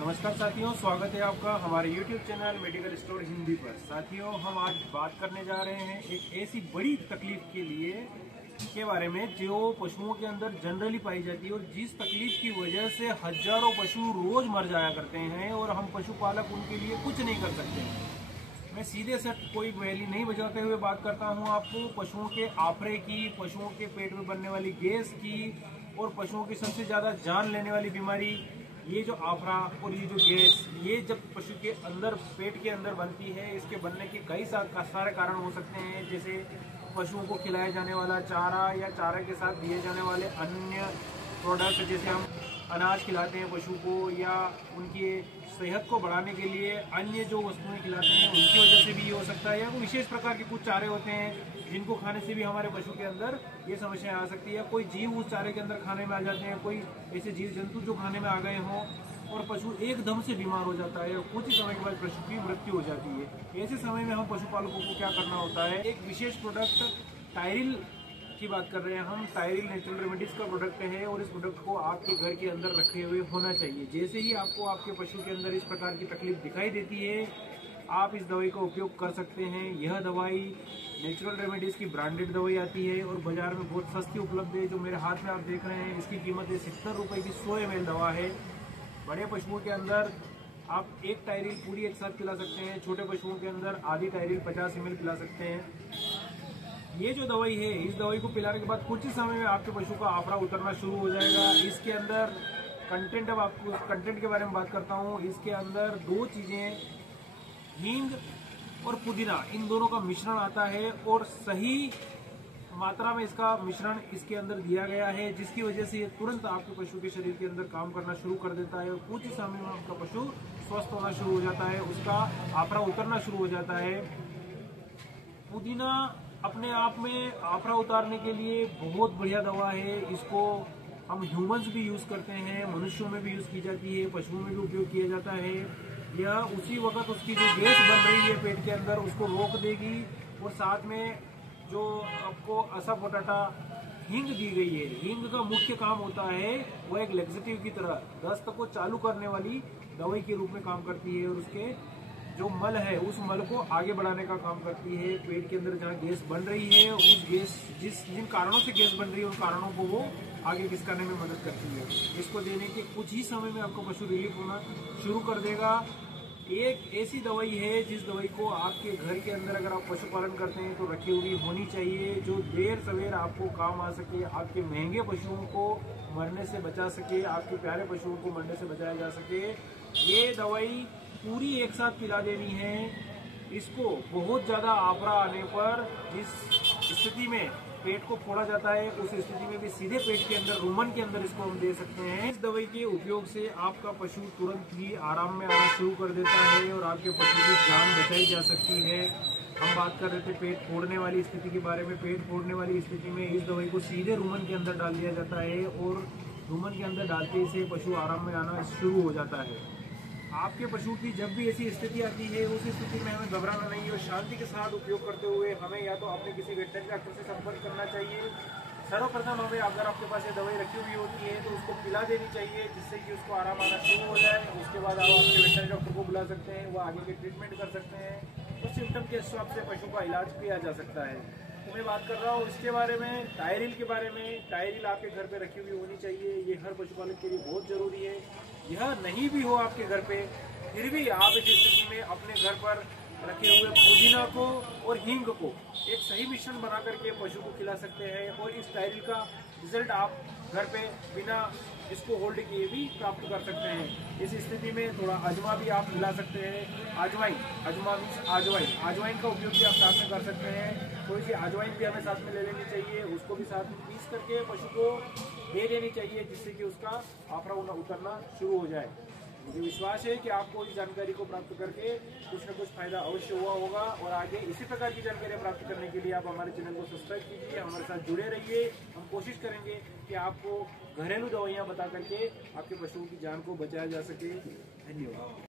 नमस्कार साथियों, स्वागत है आपका हमारे YouTube channel medical store Hindi पर। साथियों, हम आज बात करने जा रहे हैं एक ऐसी बड़ी तकलीफ के बारे में जो पशुओं के अंदर जनरली पाई जाती है और जिस तकलीफ की वजह से हजारों पशु रोज मर जाया करते हैं और हम पशुपालक उनके लिए कुछ नहीं कर सकते। मैं सीधे से कोई वैली नहीं बजाते हुए बात करता हूं आपको पशुओं के आफरे की, पशुओं के पेट में बनने वाली गैस की और पशुओं की सबसे ज्यादा जान लेने वाली बीमारी ये जो आफरा और ये जो गैस, ये जब पशु के अंदर पेट के अंदर बनती है, इसके बनने के कई सारे कारण हो सकते हैं। जैसे पशुओं को खिलाया जाने वाला चारा या चारा के साथ दिए जाने वाले अन्य प्रोडक्ट, जैसे हम अनाज खिलाते हैं पशु को या उनकी सेहत को बढ़ाने के लिए अन्य जो वस्तुएं खिलाते हैं उनकी वजह से भी ये हो सकता है। या कोई विशेष प्रकार के कुछ चारे होते हैं जिनको खाने से भी हमारे पशु के अंदर ये समस्या आ सकती है। कोई जीव उस चारे के अंदर खाने में आ जाते हैं, कोई ऐसे जीव जंतु जो खाने में आ गए हों और पशु एकदम से बीमार हो जाता है और कुछ ही समय के बाद पशु की मृत्यु हो जाती है। ऐसे समय में हम पशुपालकों को क्या करना होता है, एक विशेष प्रोडक्ट टायरिल की बात कर रहे हैं हम। टायरिल नेचुरल रेमेडीज का प्रोडक्ट है और इस प्रोडक्ट को आपके घर के अंदर रखे हुए होना चाहिए। जैसे ही आपको आपके पशु के अंदर इस प्रकार की तकलीफ दिखाई देती है, आप इस दवाई का उपयोग कर सकते हैं। यह दवाई नेचुरल रेमेडीज की ब्रांडेड दवाई आती है और बाजार में बहुत सस्ती उपलब्ध है। जो मेरे हाथ में आप देख रहे हैं, इसकी कीमत है 70 रुपये की 100 ml दवा है। बड़े पशुओं के अंदर आप एक टायरिल पूरी एक साथ पिला सकते हैं, छोटे पशुओं के अंदर आधी टायरिल 50 ml पिला सकते हैं। ये जो दवाई है, इस दवाई को पिलाने के बाद कुछ ही समय में आपके पशु का आफरा उतरना शुरू हो जाएगा। इसके अंदर कंटेंट, अब आपको कंटेंट के बारे में बात करता हूँ। इसके अंदर दो चीजें, हींग और पुदीना, इन दोनों का मिश्रण आता है और सही मात्रा में इसका मिश्रण इसके अंदर दिया गया है, जिसकी वजह से ये तुरंत आपके पशु के शरीर के अंदर काम करना शुरू कर देता है और कुछ ही समय में आपका पशु स्वस्थ होना शुरू हो जाता है, उसका आफरा उतरना शुरू हो जाता है। पुदीना अपने आप में आफरा उतारने के लिए बहुत बढ़िया दवा है। इसको हम ह्यूमंस भी यूज करते हैं, मनुष्यों में भी यूज की जाती है, पशुओं में भी उपयोग किया जाता है। यह उसी वक्त उसकी जो गैस बन रही है पेट के अंदर उसको रोक देगी और साथ में जो आपको असा पोटाटा हींग दी गई है, हींग का मुख्य काम होता है वो एक लेक्सेटिव की तरह दस्त को चालू करने वाली दवाई के रूप में काम करती है और उसके जो मल है उस मल को आगे बढ़ाने का काम करती है। पेट के अंदर जहाँ गैस बन रही है, उस गैस जिन कारणों से गैस बन रही है उन कारणों को वो आगे खिसकाने में मदद करती है। इसको देने के कुछ ही समय में आपको पशु रिलीफ होना शुरू कर देगा। एक ऐसी दवाई है जिस दवाई को आपके घर के अंदर अगर आप पशुपालन करते हैं तो रखी हुई होनी चाहिए, जो देर सवेर आपको काम आ सके, आपके महंगे पशुओं को मरने से बचा सके, आपके प्यारे पशुओं को मरने से बचाया जा सके। ये दवाई पूरी एक साथ पिला देनी है। इसको बहुत ज्यादा आफरा आने पर जिस स्थिति में पेट को फोड़ा जाता है, उस स्थिति में भी सीधे पेट के अंदर, रुमन के अंदर इसको हम दे सकते हैं। इस दवाई के उपयोग से आपका पशु तुरंत ही आराम में आना शुरू कर देता है और आपके पशु की जान बचाई जा सकती है। हम बात कर रहे थे पेट फोड़ने वाली स्थिति के बारे में। पेट फोड़ने वाली स्थिति में इस दवाई को सीधे रुमन के अंदर डाल दिया जाता है और रुमन के अंदर डालते से पशु आराम में आना शुरू हो जाता है। आपके पशु की जब भी ऐसी स्थिति आती है, उस स्थिति में हमें घबराना नहीं और शांति के साथ उपयोग करते हुए हमें या तो अपने किसी वेटरनरी डॉक्टर से संपर्क करना चाहिए। सर्वप्रथम हमें, अगर आपके पास ये दवाई रखी हुई होती है तो उसको पिला देनी चाहिए जिससे कि उसको आराम आना शुरू हो जाए। उसके बाद आप अपने वेटरनरी डॉक्टर को बुला सकते हैं, वो आगे के ट्रीटमेंट कर सकते हैं। उस सिम्टम के हिसाब से पशु का इलाज किया जा सकता है। तो मैं बात कर रहा हूँ इसके बारे में, टायरिल के बारे में। टायरिल आपके घर पे रखी हुई होनी चाहिए, ये हर पशुपालक के लिए बहुत जरूरी है। यह नहीं भी हो आपके घर पे, फिर भी आप इस स्थिति में अपने घर पर रखे हुए पुदीना को और हींग को एक सही मिश्रण बना करके पशु को खिला सकते हैं और इस टायरिल का रिजल्ट आप घर पे बिना इसको होल्ड किए भी प्राप्त कर सकते हैं। इस स्थिति में थोड़ा अजमा भी आप मिला सकते हैं। अजवाइन, अजमा मीन्स अजवाइन का उपयोग भी आप साथ में कर सकते हैं। थोड़ी सी अजवाइन भी हमें साथ में ले लेनी चाहिए, उसको भी साथ में पीस करके पशु को दे देनी चाहिए जिससे कि उसका आफरा उतरना शुरू हो जाए। मुझे विश्वास है कि आपको इस जानकारी को प्राप्त करके कुछ न कुछ फायदा अवश्य हुआ होगा और आगे इसी प्रकार की जानकारियाँ प्राप्त करने के लिए आप हमारे चैनल को सब्सक्राइब कीजिए, हमारे साथ जुड़े रहिए। हम कोशिश करेंगे कि आपको घरेलू दवाइयाँ बता करके आपके पशुओं की जान को बचाया जा सके। धन्यवाद।